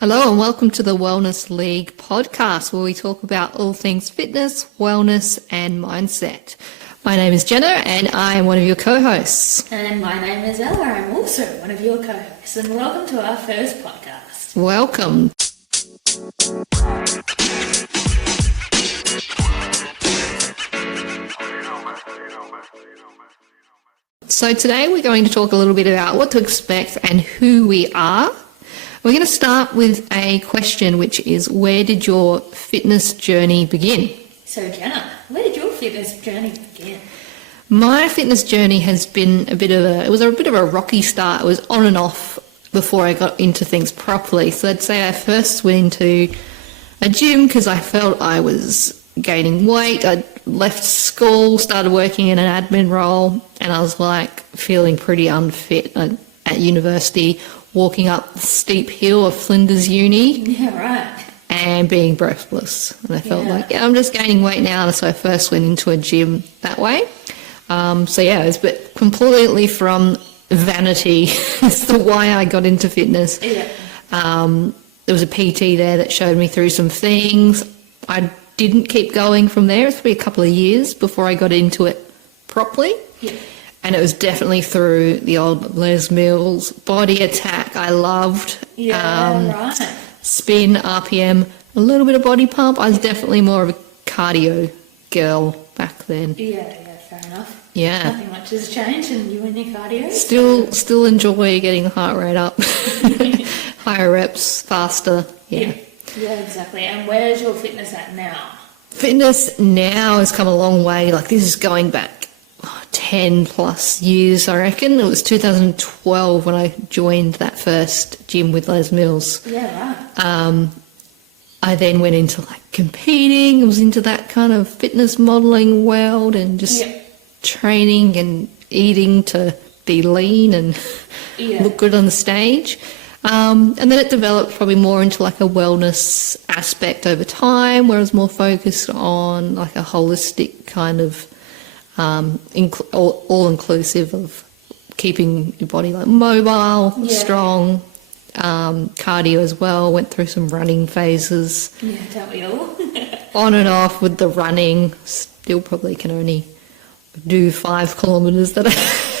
Hello and welcome to the Wellness League podcast, where we talk about all things fitness, wellness and mindset. My name is Jenna and I am one of your co-hosts. And my name is Ella. I'm also one of your co-hosts, and welcome to our first podcast. Welcome. So today we're going to talk a little bit about what to expect and who we are. We're going to start with a question, which is, where did your fitness journey begin? So Jenna, where did your fitness journey begin? My fitness journey has been a bit of a rocky start. It was on and off before I got into things properly. So I'd say I first went into a gym because I felt I was gaining weight. I left school, started working in an admin role, and I was like feeling pretty unfit at university, walking up the steep hill of Flinders Uni. Yeah, right. And being breathless. And I felt like, I'm just gaining weight now. So I first went into a gym that way. It was but completely from vanity. It's the why I got into fitness. Yeah. There was a PT there that showed me through some things. I didn't keep going from there. It's probably a couple of years before I got into it properly. Yeah. And it was definitely through the old Les Mills body attack. I loved. Right. Spin, RPM, a little bit of body pump. I was definitely more of a cardio girl back then. Yeah, fair enough. Yeah. Nothing much has changed, and you and your cardio. Still enjoy getting the heart rate up. Higher reps, faster. Yeah, exactly. And where's your fitness at now? Fitness now has come a long way. Like, this is going back 10 plus years, I reckon. It was 2012 when I joined that first gym with Les Mills. Yeah, right. I then went into competing. I was into that kind of fitness modelling world and just training and eating to be lean and look good on the stage. And then it developed probably more into a wellness aspect over time, where I was more focused on a holistic kind of all-inclusive of keeping your body mobile, strong, cardio as well. Went through some running phases. Yeah, don't we all? On and off with the running. Still probably can only do 5 kilometres that I...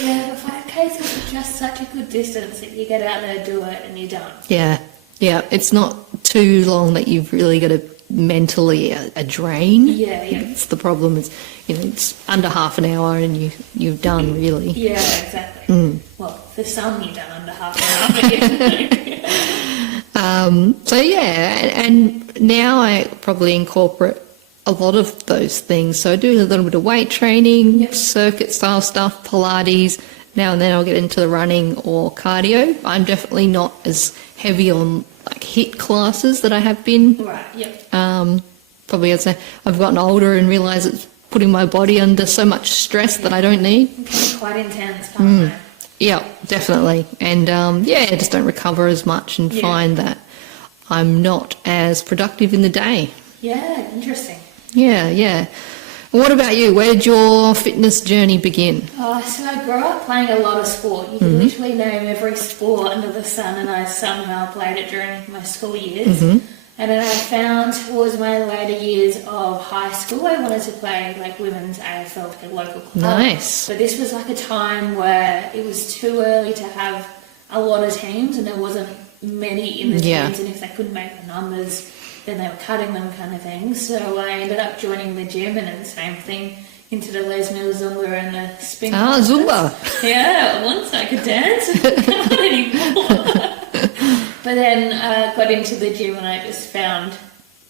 Yeah, but 5Ks is just such a good distance that you get out there, do it, and you're done. Yeah. It's not too long that you've really got to mentally a drain. Yeah. It's the problem is, it's under half an hour and you've done, really. Yeah, exactly. Well, for some you've done under half an hour. And now I probably incorporate a lot of those things. So I do a little bit of weight training, circuit style stuff, Pilates. Now and then I'll get into the running or cardio. I'm definitely not as heavy on HIIT classes that I have been. Right, yep. Probably I'd say I've gotten older and realised it's putting my body under so much stress that I don't need. It's quite intense, can't it? Yeah, definitely. And I just don't recover as much and find that I'm not as productive in the day. Yeah, interesting. Yeah. What about you? Where did your fitness journey begin? So I grew up playing a lot of sport. You can literally name every sport under the sun, and I somehow played it during my school years. And then I found towards my later years of high school, I wanted to play women's AFL at a local club. Nice. But this was a time where it was too early to have a lot of teams, and there wasn't many in the teams, and if they couldn't make the numbers, then they were cutting them, kind of thing. So I ended up joining the gym, and then the same thing, into the Les Mills Zumba and the spin classes. Zumba. Yeah, once I could dance, I can't anymore. But then I got into the gym, and I just found,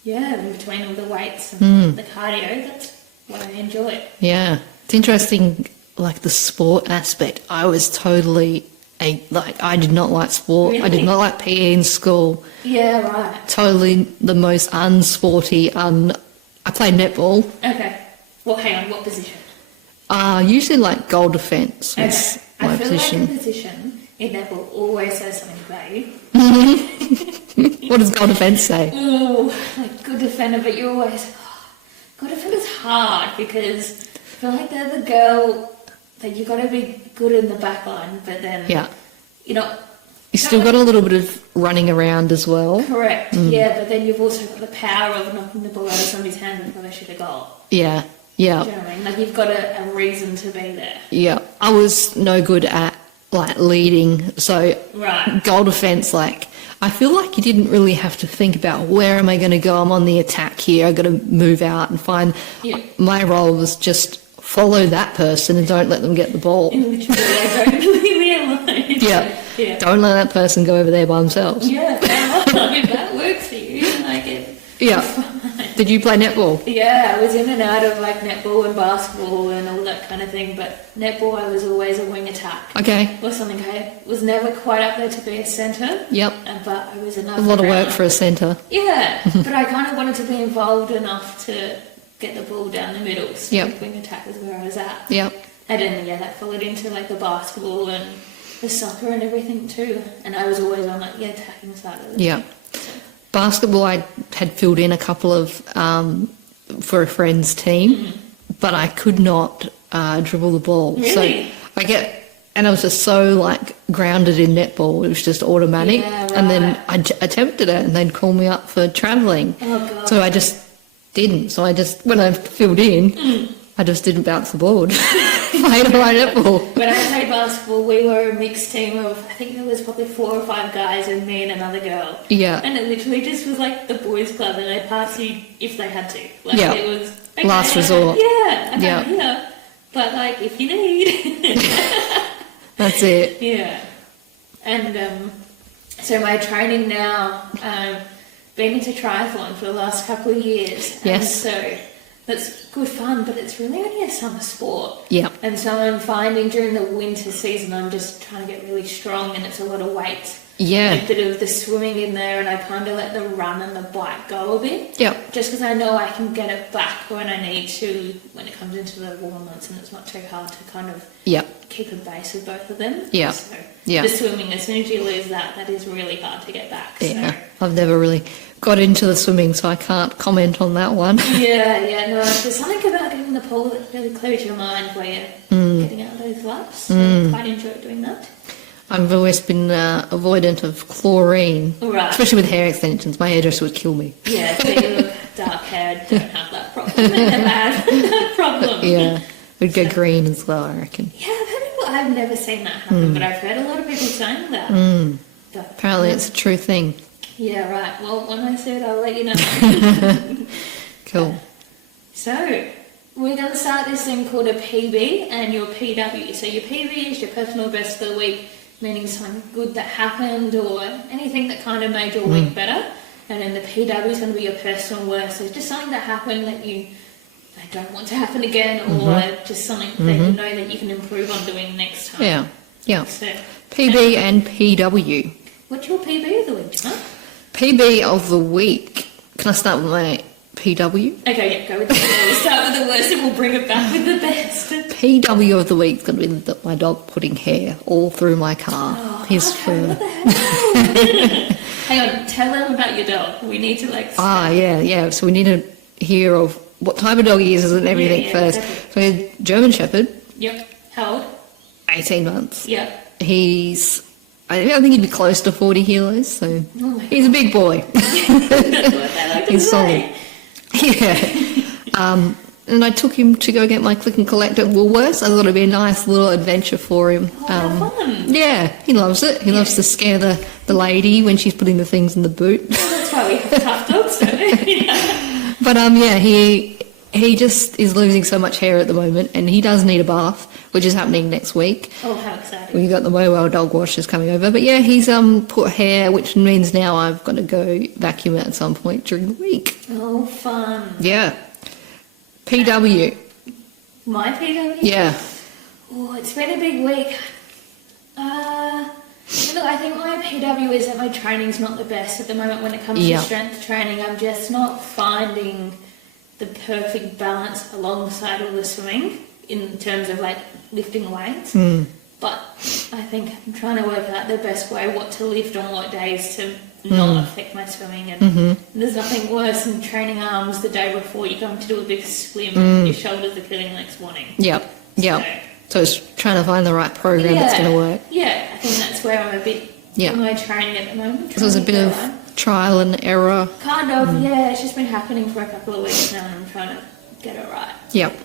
in between all the weights and the cardio, that's what I enjoy. Yeah, it's interesting, the sport aspect. I was totally... I did not like sport. Really? I did not like PE in school. Yeah, right. Totally the most unsporty. I played netball. Okay. Well, hang on. What position? Usually goal defence was my position. I feel like a position in netball always says something about you. What does goal defence say? Oh, good defender, but you're always... good defender's hard because I feel like they're the girl... that you got to be good in the back line, but then you're not You still got a little bit of running around as well. Correct, yeah, but then you've also got the power of knocking the ball out of somebody's hand before they shoot a goal. Yeah, yeah. Do you know what I mean? Like, you've got a reason to be there. Yeah, I was no good at, like, leading, so Right. goal defence, like, I feel like you didn't really have to think about where am I going to go, I'm on the attack here, I've got to move out and find... Yeah. My role was just follow that person and don't let them get the ball. In literally, I don't leave me alone. Yeah. Don't let that person go over there by themselves. Yeah, if that works for you, like it. Yeah. Did you play netball? Yeah, I was in and out of like netball and basketball and all that kind of thing, but netball I was always a wing attack. Okay. Or something. I was never quite up there to be a centre. Yep. But I was enough. A lot of work around. for a centre. Yeah, but I kind of wanted to be involved enough to get the ball down the middle. So Yep. wing attack was where I was at. Yep. And then that followed into like the basketball and the soccer and everything too. And I was always on like the attacking side of it. Yeah. Basketball, I had filled in a couple of for a friend's team, but I could not dribble the ball. Really? So and I was just so like grounded in netball, it was just automatic. Yeah, right. And then I attempted it, and they'd call me up for travelling. Oh god. So I just didn't. So I just, when I filled in, I just didn't bounce the board. Played a right netball. When I played basketball, we were a mixed team of, I think there was probably 4 or 5 guys and me and another girl. Yeah. And it literally just was like the boys' club, and they'd pass you if they had to. Like, Yeah. it was... Okay, Last resort. Yeah. Okay, Yeah. yeah. But, like, if you need... That's it. Yeah. And so my training now, been into triathlon for the last couple of years. Yes. And so that's good fun, but it's really only a summer sport. Yeah. And so I'm finding during the winter season, I'm just trying to get really strong, and it's a lot of weight. Yeah. A bit of the swimming in there, and I kind of let the run and the bike go a bit. Yeah. Just because I know I can get it back when I need to, when it comes into the warmer months, and it's not too hard to kind of Yeah. keep a base with both of them. Yeah. So Yeah. the swimming, as soon as you lose that, that is really hard to get back. Yeah. I've never really got into the swimming, so I can't comment on that one. Yeah, no, there's something about getting in the pool that really clears your mind where you're getting out those laps. So I quite enjoy doing that. I've always been avoidant of chlorine, Right. especially with hair extensions. My hairdresser would kill me. Yeah, so you look dark-haired, don't have that problem. That problem. Yeah. Would go green as well, I reckon. Yeah, I've never seen that happen, but I've heard a lot of people saying that. But, Apparently it's a true thing. yeah, right. Well, when I see it, I'll let you know. Cool. So, we're going to start this thing called a PB and your PW. So your PB is your personal best for the week, meaning something good that happened or anything that kind of made your week better. And then the PW is going to be your personal worst. So it's just something that happened that you don't want to happen again, or just something that you know that you can improve on doing next time. Yeah. Yeah. So, PB and PW. what's your PB of the week, Gemma? PB of the week. Can I start with my PW? Okay, yeah, go with the worst. We'll start with the worst and we'll bring it back with the best. PW of the week is going to be my dog putting hair all through my car. His Okay, fur. what the hell? Hang on, tell them about your dog. We need to Yeah. So we need to hear of what type of dog he is and everything Yeah, first. exactly. So he's German Shepherd, Yep. How old? 18 months. Yep. I think he'd be close to 40 kilos, so Oh my he's a big boy. That's what they like to He's say. solid. Yeah. And I took him to go get my click and collect at Woolworths. I thought it'd be a nice little adventure for him. Oh, how fun. Yeah, he loves it. He loves to scare the lady when she's putting the things in the boot. Well, that's why we have tough dogs, don't we? Yeah. But he just is losing so much hair at the moment, and he does need a bath, which is happening next week. Oh, how exciting. We've got the Mobile Dog Washers coming over. But yeah, he's put hair, which means now I've got to go vacuum it at some point during the week. Oh, fun. Yeah. PW. My PW? Yeah. Oh, it's been a big week. Look, I think my PW is that my training's not the best at the moment when it comes Yeah. to strength training. I'm just not finding the perfect balance alongside all the swimming in terms of like lifting weights. But I think I'm trying to work out the best way what to lift on what days to not affect my swimming. And there's nothing worse than training arms the day before you're going to do a big swim and your shoulders are feeling next morning. Yep. So it's trying to find the right program that's going to work. Yeah, I think that's where I'm a bit Yeah. for my training at the moment. So there's a bit of trial and error. Kind of, yeah. It's just been happening for a couple of weeks now, and I'm trying to get it right. Yep.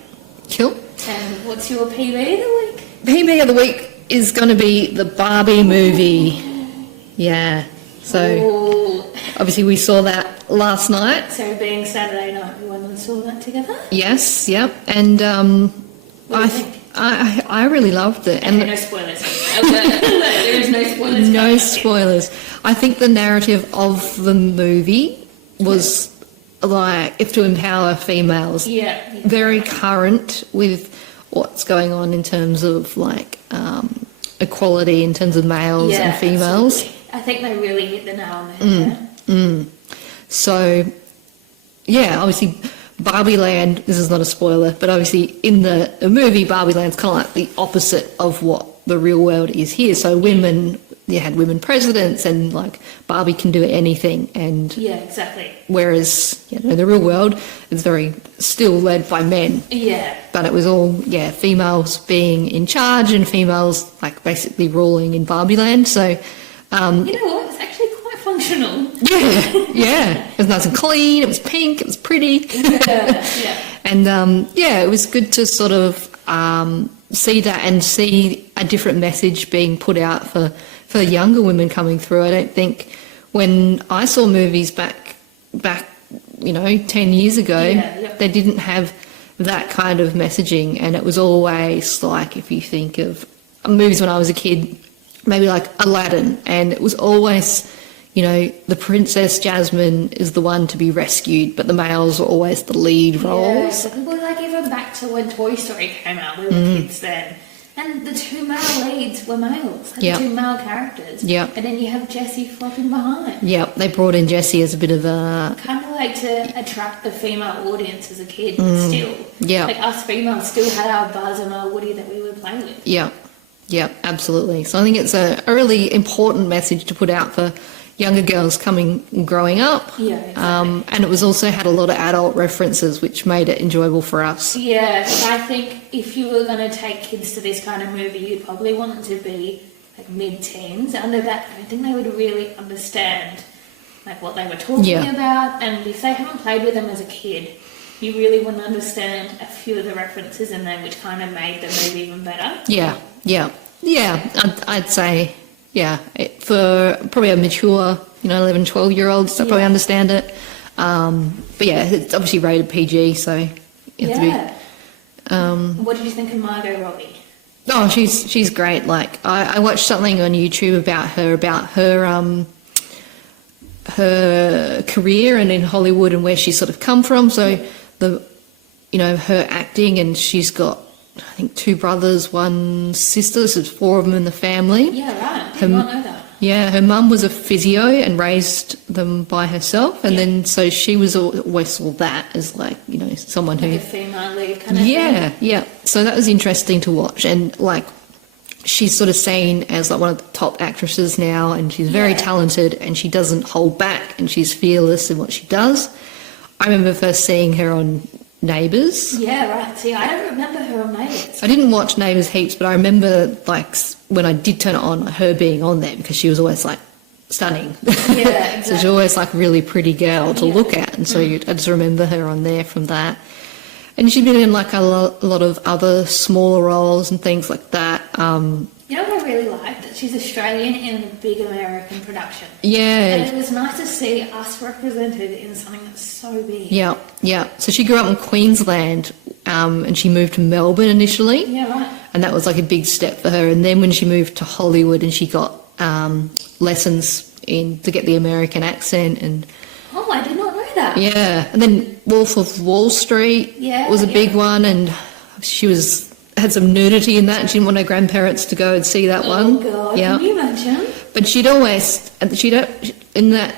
Cool. And what's your PB of the week? PB of the week is going to be the Barbie movie. Yeah. So Ooh. obviously we saw that last night. So being Saturday night, we went and saw that together. Yes. Yep. And What do you think? I really loved it. And no spoilers. There is no spoilers. No spoilers. I think the narrative of the movie was like if to empower females. Yeah. Very current with what's going on in terms of like equality in terms of males and females. Absolutely. I think they really hit the nail on the head. So, yeah, obviously Barbie Land, this is not a spoiler, but obviously in the movie Barbie Land's kind of like the opposite of what the real world is here. So women, you had women presidents and like Barbie can do anything. And Yeah, exactly. whereas, the real world is very still led by men. Yeah. But it was all, females being in charge and females like basically ruling in Barbie Land. So, You know what? It was actually quite functional. yeah. It was nice and clean. It was pink. It was pretty. Yeah. And, it was good to sort of see that and see a different message being put out for younger women coming through. I don't think when I saw movies back 10 years ago, they didn't have that kind of messaging. And it was always like, if you think of movies when I was a kid, maybe like Aladdin, and it was always, the Princess Jasmine is the one to be rescued, but the males were always the lead roles. Yeah, well, like even back to when Toy Story came out, we were kids then, and the two male leads were males, like the two male characters. Yeah. And then you have Jessie flopping behind. Yeah, they brought in Jessie as a bit of a... Kind of like to attract the female audience as a kid, but still. Yeah. Like us females still had our Buzz and our Woody that we would play with. Yeah, absolutely. So I think it's a really important message to put out for younger girls growing up. Yeah, exactly. And it was also had a lot of adult references, which made it enjoyable for us. Yeah, so I think if you were going to take kids to this kind of movie, you'd probably want them to be like mid-teens. Under that, I think they would really understand like what they were talking about, and if they haven't played with them as a kid, you really wouldn't understand a few of the references in there, which kind of made the movie even better. Yeah. I'd say, for probably a mature, 11, 12-year-olds, they'll probably understand it. But yeah, it's obviously rated PG, so you have to be. What did you think of Margot Robbie? Oh, she's great. Like I watched something on YouTube about her career and in Hollywood and where she's sort of come from. So her acting, and she's got, I think, 2 brothers, 1 sister. So there's 4 of them in the family. Yeah, right. I did not know that. Yeah, her mum was a physio and raised them by herself, and then so she was always saw that as like someone Like who a female lead kind of thing. yeah. So that was interesting to watch, and like she's sort of seen as like one of the top actresses now, and she's very talented, and she doesn't hold back, and she's fearless in what she does. I remember first seeing her on Neighbours. Yeah, right. See, I don't remember her on Neighbours. I didn't watch Neighbours heaps, but I remember like when I did turn it on, her being on there because she was always like stunning. Yeah, exactly. So she's always like a really pretty girl to look at, and so I just remember her on there from that. And she'd been in like a lot of other smaller roles and things like that. You know what I really like? That she's Australian in a big American production. Yeah. And it was nice to see us represented in something that's so big. Yeah. So she grew up in Queensland, and she moved to Melbourne initially. Yeah, right. And that was like a big step for her. And then when she moved to Hollywood and she got lessons to get the American accent, and Oh, I did not know that. yeah. And then Wolf of Wall Street was a big one, and she had some nudity in that, and she didn't want her grandparents to go and see that one. Oh, God. Yeah. Can you imagine? But in that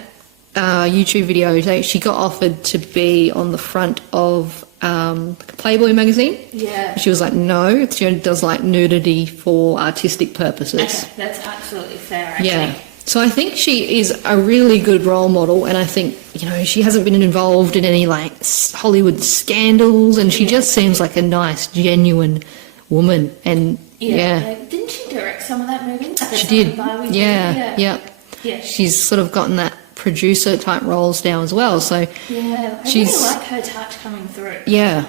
YouTube video, she got offered to be on the front of Playboy magazine. Yeah. She was like, no, she only does like nudity for artistic purposes. Okay, that's absolutely fair, actually. Yeah. So I think she is a really good role model, and I think, she hasn't been involved in any like Hollywood scandals, and she just seems like a nice, genuine woman. And Yeah. Didn't she direct some of that movie? Like She did. Barbie movie? Yeah. Yeah. She's sort of gotten that producer type roles now as well. So Yeah, I she's really like her touch coming through. yeah.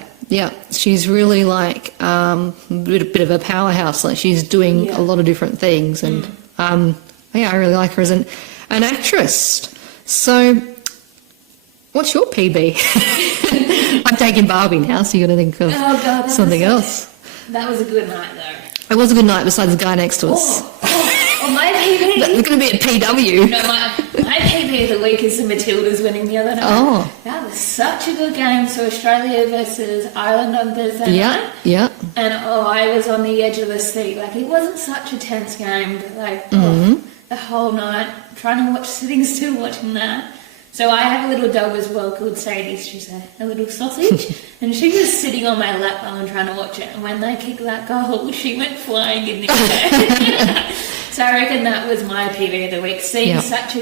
She's really like a bit of a powerhouse. Like she's doing a lot of different things, and I really like her as an actress. So, what's your PB? I'm taking Barbie now, so you're going to think of something else. That was a good night, though. It was a good night besides the guy next to us. My PB. It's going to be a PW. No, my PB of the week is the Matildas winning the other night. Oh. That was such a good game. So Australia versus Ireland on Thursday night. Yeah. And I was on the edge of the seat. Like, it wasn't such a tense game, but like, the whole night, trying to watch, sitting still watching that. So I have a little dog as well called Sadie. She's a little sausage. And she was sitting on my lap while I'm trying to watch it. And when they kicked that goal, she went flying in the air. So I reckon that was my PB of the week. Seeing such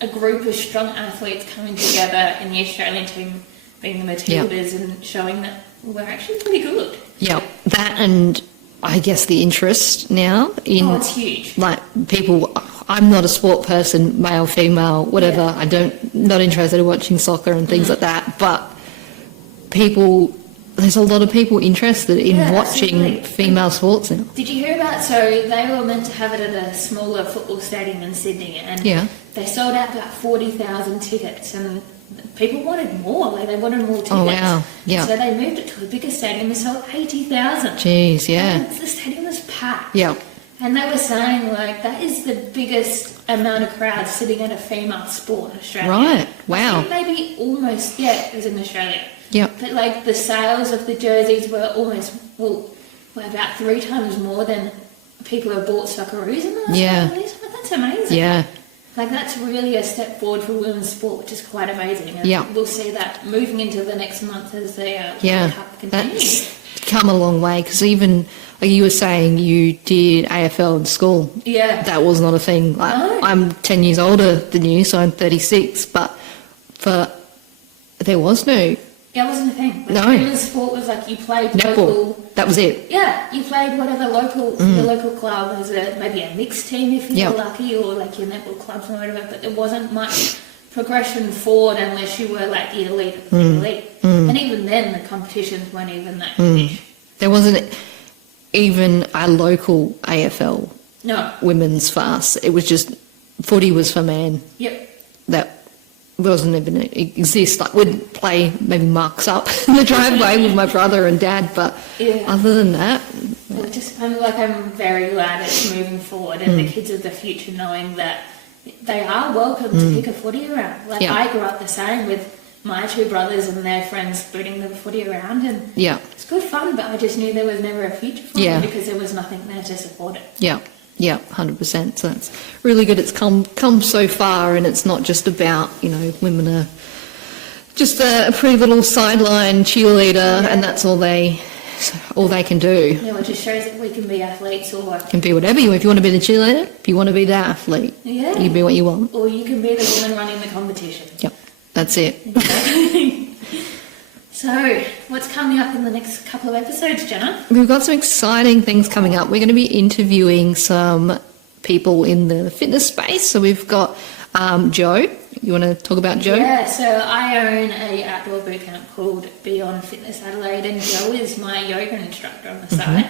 a group of strong athletes coming together in the Australian team, being the Matildas, and showing that we're actually pretty good. Yeah, that, and I guess the interest now in... Oh, it's huge. Like, people... I'm not a sport person, male, female, whatever. Yeah. Not interested in watching soccer and things like that. But there's a lot of people interested in watching female sports now. Did you hear about, so they were meant to have it at a smaller football stadium in Sydney, and they sold out about 40,000 tickets, and people wanted more, like they wanted more tickets. Oh, wow. Yeah. So they moved it to a bigger stadium and sold 80,000. Jeez, yeah. And the stadium was packed. Yeah. And they were saying, like, that is the biggest amount of crowds sitting at a female sport in Australia. Right, wow. I think maybe almost, it was in Australia. Yeah. But, like, the sales of the jerseys were about 3 times more than people have bought Socceroos in the last couple of years. That's amazing. Yeah. Like, that's really a step forward for women's sport, which is quite amazing. And we'll see that moving into the next month as the World Cup continues. That's come a long way, because even... Like you were saying, you did AFL in school. Yeah. That was not a thing. Like, No. I'm 10 years older than you, so I'm 36. But there was no... Yeah, it wasn't a thing. Like, No. women's sport was like you played netball. local... That was it. Yeah, you played whatever local... The local club was maybe a mixed team if you were lucky, or like your netball clubs or whatever, but there wasn't much progression forward unless you were like the elite of the elite. And even then, the competitions weren't even that good. There wasn't... even a local AFL women's fast. It was just, footy was for men. Yep. That wasn't even exist. Like, we'd play maybe marks up in the driveway with my brother and dad, but other than that... I'm very glad it's moving forward, and the kids of the future knowing that they are welcome to pick a footy around. Like, I grew up the same with my 2 brothers and their friends booting the footy around, and it's good fun, but I just knew there was never a future for me because there was nothing there to support it. Yeah, 100%. So it's really good. It's come so far, and it's not just about, women are just a pretty little sideline cheerleader, and that's all they can do. Yeah, it just shows that we can be athletes, or can be whatever if you want to be the cheerleader, if you want to be the athlete, you can be what you want, or you can be the woman running the competition. Yep. That's it. So, what's coming up in the next couple of episodes, Jenna? We've got some exciting things coming up. We're going to be interviewing some people in the fitness space. So we've got Joe. You want to talk about Joe? Yeah, so I own a outdoor boot camp called Beyond Fitness Adelaide, and Joe is my yoga instructor on the side.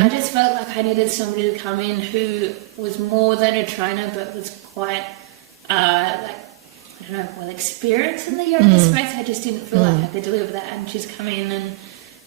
I just felt like I needed somebody to come in who was more than a trainer, but was quite experience in the yoga space. I just didn't feel like I could deliver that, and she's come in and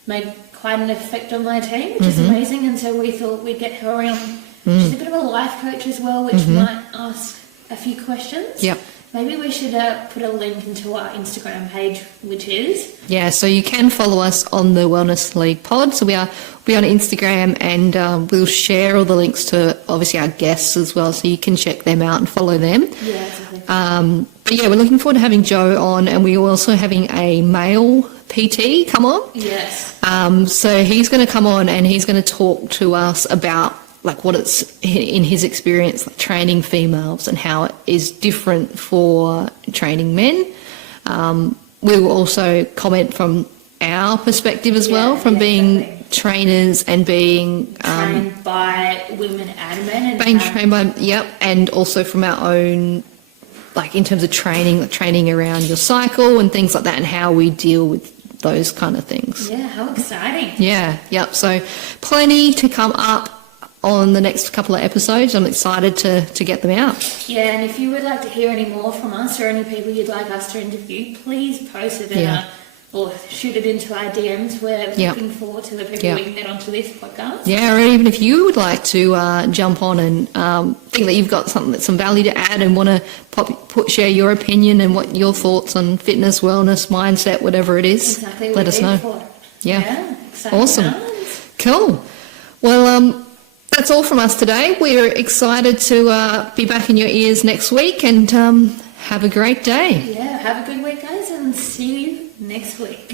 made quite an effect on my team, which is amazing. And so we thought we'd get her on. She's a bit of a life coach as well, which might ask a few questions. Yep. Maybe we should put a link into our Instagram page, which is... Yeah, so you can follow us on the Wellness League Pod. So we'll be on Instagram, and we'll share all the links to, obviously, our guests as well, so you can check them out and follow them. Yeah, exactly. But yeah, we're looking forward to having Joe on, and we're also having a male PT come on. Yes. So he's going to come on, and he's going to talk to us about like what it's in his experience, like training females and how it is different for training men. We will also comment from our perspective as well, from being trainers and being trained by women and men. And Being trained by, yep, and also from our own, like in terms of training around your cycle and things like that, and how we deal with those kind of things. Yeah, how exciting. Yeah, yep. So plenty to come up on the next couple of episodes. I'm excited to get them out. Yeah, and if you would like to hear any more from us or any people you'd like us to interview, please post it or shoot it into our DMs. We're looking forward to the people we can get onto this podcast. Yeah, or even if you would like to jump on and think that you've got some value to add and want to share your opinion and what your thoughts on fitness, wellness, mindset, whatever it is, exactly, let us know. Yeah, awesome. Cool. Well, that's all from us today. We're excited to be back in your ears next week, and have a great day. Yeah, have a good week, guys, and see you next week.